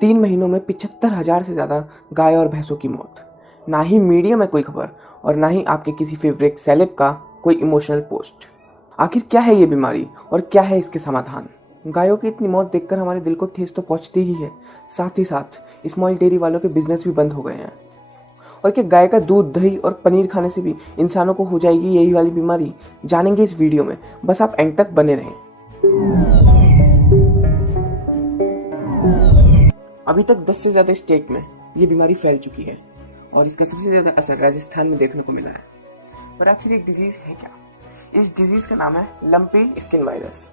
3 महीनों में 75,000 से ज़्यादा गाय और भैंसों की मौत। ना ही मीडिया में कोई खबर और ना ही आपके किसी फेवरेट सेलेब का कोई इमोशनल पोस्ट। आखिर क्या है ये बीमारी और क्या है इसके समाधान? गायों की इतनी मौत देखकर हमारे दिल को ठेस तो पहुंचती ही है, साथ ही साथ स्मॉल डेयरी वालों के बिजनेस भी बंद हो गए हैं। और क्या गाय का दूध, दही और पनीर खाने से भी इंसानों को हो जाएगी यही वाली बीमारी? जानेंगे इस वीडियो में, बस आप एंड तक बने रहें। अभी तक 10 से ज़्यादा स्टेट में ये बीमारी फैल चुकी है और इसका सबसे ज़्यादा असर राजस्थान में देखने को मिला है। पर आखिर एक डिजीज़ है क्या? इस डिजीज़ का नाम है लंपी स्किन वायरस।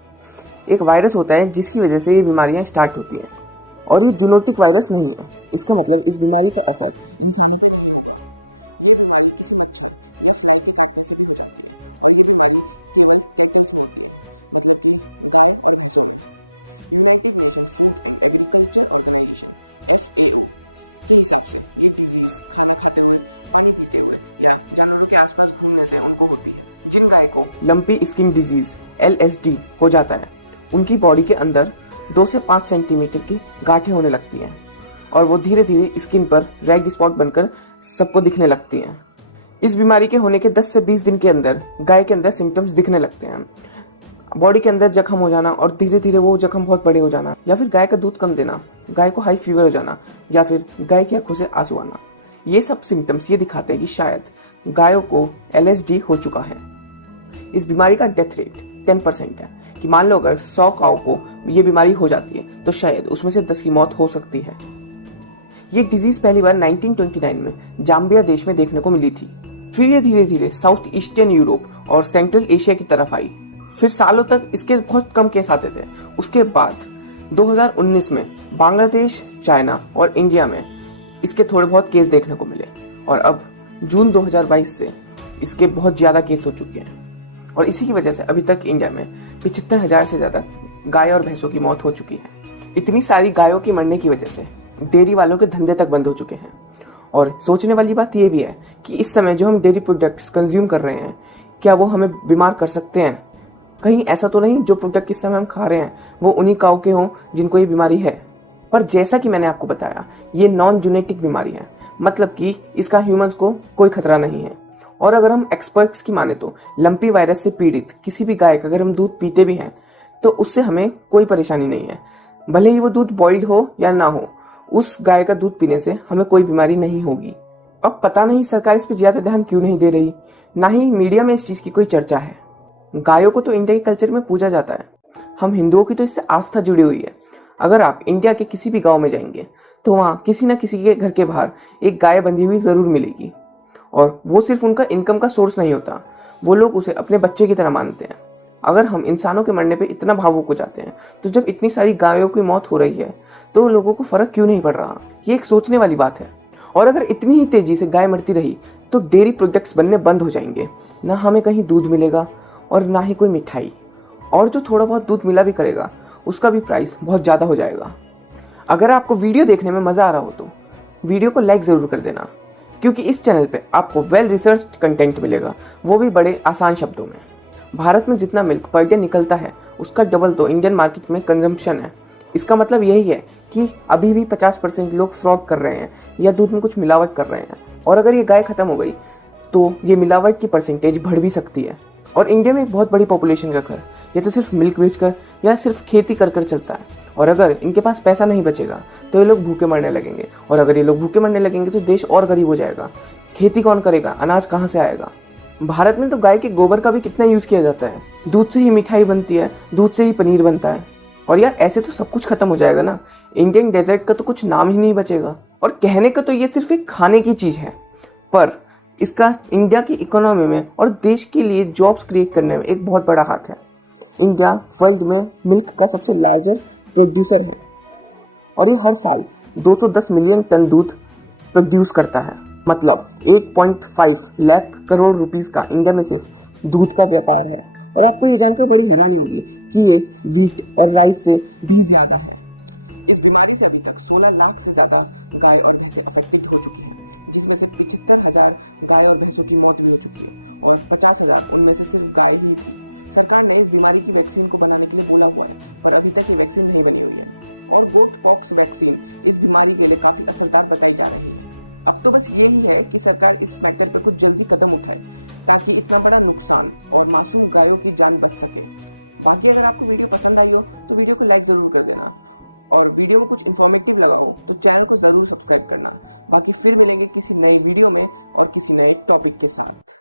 एक वायरस होता है जिसकी वजह से ये बीमारियां स्टार्ट होती हैं और ये जूनोटिक वायरस नहीं है। इसका मतलब इस बीमारी का असर इंसानों पे नहीं होगा। ये बीमारी किसी मच्छर या फ्लाई के काटने से भी हो जाती है और ये बीमारी केवल कैटल्स में होती है, मतलब कि गाय और भैंसों में। United Nation Food and Agriculture Organisation FAO के हिसाब से ये डिजीज़ खाना खाते हुए, पानी पीते हुए या जानवरों के आसपास घूमने से उनको होती है। जिन गाय को लंपी स्किन डिजीज़ LSD हो जाता है, उनकी बॉडी के अंदर 2 से 5 सेंटीमीटर की गांठें होने लगती हैं और वो धीरे धीरे स्किन पर रेड स्पॉट बनकर सबको दिखने लगती हैं। इस बीमारी के होने के 10 से 20 दिन के अंदर गाय के अंदर सिम्टम्स दिखने लगते हैं। बॉडी के अंदर जख्म हो जाना और धीरे धीरे वो जख्म बहुत बड़े हो जाना, या फिर गाय का दूध कम देना, गाय को हाई फीवर हो जाना, या फिर गाय की आंखों से आंसू आना। ये सब सिम्टम्स ये दिखाते हैं कि शायद गायों को LSD हो चुका है। इस बीमारी का डेथ रेट 10% है कि मान लो अगर 100 काऊ को ये बीमारी हो जाती है तो शायद उसमें से 10 की मौत हो सकती है। ये डिजीज पहली बार 1929 में जाम्बिया देश में देखने को मिली थी। फिर ये धीरे धीरे साउथ ईस्टर्न यूरोप और सेंट्रल एशिया की तरफ आई। फिर सालों तक इसके बहुत कम केस आते थे। उसके बाद 2019 में बांग्लादेश, चाइना और इंडिया में इसके थोड़े बहुत केस देखने को मिले और अब जून 2022 से इसके बहुत ज़्यादा केस हो चुके हैं और इसी की वजह से अभी तक इंडिया में 75,000 से ज़्यादा गाय और भैंसों की मौत हो चुकी है। इतनी सारी गायों की मरने की वजह से डेयरी वालों के धंधे तक बंद हो चुके हैं। और सोचने वाली बात यह भी है कि इस समय जो हम डेयरी प्रोडक्ट्स कंज्यूम कर रहे हैं, क्या वो हमें बीमार कर सकते हैं? कहीं ऐसा तो नहीं जो प्रोडक्ट इस समय हम खा रहे हैं वो उन्हीं काऊ के हों जिनको ये बीमारी है? पर जैसा कि मैंने आपको बताया, ये नॉन जेनेटिक बीमारी है, मतलब कि इसका ह्यूमंस को कोई खतरा नहीं है। और अगर हम एक्सपर्ट्स की माने तो लंपी वायरस से पीड़ित किसी भी गाय का अगर हम दूध पीते भी हैं तो उससे हमें कोई परेशानी नहीं है। भले ही वो दूध बॉइल्ड हो या ना हो, उस गाय का दूध पीने से हमें कोई बीमारी नहीं होगी। अब पता नहीं सरकार इस पर ज्यादा ध्यान क्यों नहीं दे रही, ना ही मीडिया में इस चीज की कोई चर्चा है। गायों को तो इंडिया के कल्चर में पूजा जाता है। हम हिंदुओं की तो इससे आस्था जुड़ी हुई है। अगर आप इंडिया के किसी भी गांव में जाएंगे तो वहाँ किसी न किसी के घर के बाहर एक गाय बंधी हुई जरूर मिलेगी और वो सिर्फ उनका इनकम का सोर्स नहीं होता, वो लोग उसे अपने बच्चे की तरह मानते हैं। अगर हम इंसानों के मरने पे इतना भावुक हो जाते हैं तो जब इतनी सारी गायों की मौत हो रही है तो लोगों को फर्क क्यों नहीं पड़ रहा? ये एक सोचने वाली बात है। और अगर इतनी ही तेजी से गाय मरती रही तो डेयरी प्रोडक्ट्स बनने बंद हो जाएंगे। ना हमें कहीं दूध मिलेगा और ना ही कोई मिठाई, और जो थोड़ा बहुत दूध मिला भी करेगा उसका भी प्राइस बहुत ज़्यादा हो जाएगा। अगर आपको वीडियो देखने में मज़ा आ रहा हो तो वीडियो को लाइक ज़रूर कर देना, क्योंकि इस चैनल पे आपको वेल रिसर्च्ड कंटेंट मिलेगा, वो भी बड़े आसान शब्दों में। भारत में जितना मिल्क पर डे निकलता है उसका डबल तो इंडियन मार्केट में कंजम्पशन है। इसका मतलब यही है कि अभी भी 50% लोग फ्रॉड कर रहे हैं या दूध में कुछ मिलावट कर रहे हैं। और अगर ये गाय ख़त्म हो गई तो ये मिलावट की परसेंटेज बढ़ भी सकती है। और इंडिया में एक बहुत बड़ी पॉपुलेशन का घर या तो सिर्फ मिल्क बेचकर या सिर्फ खेती कर कर चलता है। और अगर इनके पास पैसा नहीं बचेगा तो ये लोग भूखे मरने लगेंगे, और अगर ये लोग भूखे मरने लगेंगे तो देश और गरीब हो जाएगा। खेती कौन करेगा? अनाज कहाँ से आएगा? भारत में तो गाय के गोबर का भी कितना यूज़ किया जाता है। दूध से ही मिठाई बनती है, दूध से ही पनीर बनता है। और यार ऐसे तो सब कुछ खत्म हो जाएगा ना। इंडियन डेजर्ट का तो कुछ नाम ही नहीं बचेगा। और कहने का तो ये सिर्फ एक खाने की चीज़ है, पर इसका इंडिया की इकोनॉमी में और देश के लिए जॉब्स क्रिएट करने में एक बहुत बड़ा हाथ है। इंडिया वर्ल्ड में मिल्क का सबसे लार्जर प्रोड्यूसर है और ये हर साल 210 मिलियन टन दूध प्रोड्यूस करता है। मतलब 8.5 लाख करोड़ रुपीस का इंडिया में सिर्फ दूध का व्यापार है। और आपको ये जानकर बड़ी हैरानी होगी कि ये व्हीट और राइस से भी ज़्यादा है। इस बीमारी से अभी तक 16 लाख से ज़्यादा गाय और भैंसें अफेक्टेड हो चुकी हैं, जिसमें से 75,000 गाय और भैंसों की मौत भी हो चुकी है और 50,000 उनमें से सिर्फ गाय ही थी। सरकार ने इस बीमारी की वैक्सीन को बनाने के लिए बोला हुआ है, पर अभी तक ये वैक्सीन नहीं बनी हुई है। और गोट पॉक्स वैक्सीन इस बीमारी के लिए काफ़ी असरदार बताई जा रही है। अब तो बस ये ही है कि सरकार इस मैटर पे कुछ जल्दी कदम उठाए ताकि इतना बड़ा नुकसान और मासूम गायों की जान बच सके। बाकी अगर आपको वीडियो पसंद आई हो तो वीडियो को लाइक ज़रूर कर देना, और वीडियो में कुछ इन्फॉर्मेटिव लगा हो तो चैनल को ज़रूर सब्सक्राइब करना। बाकी फिर मिलेंगे किसी नई वीडियो में और किसी नए टॉपिक के साथ।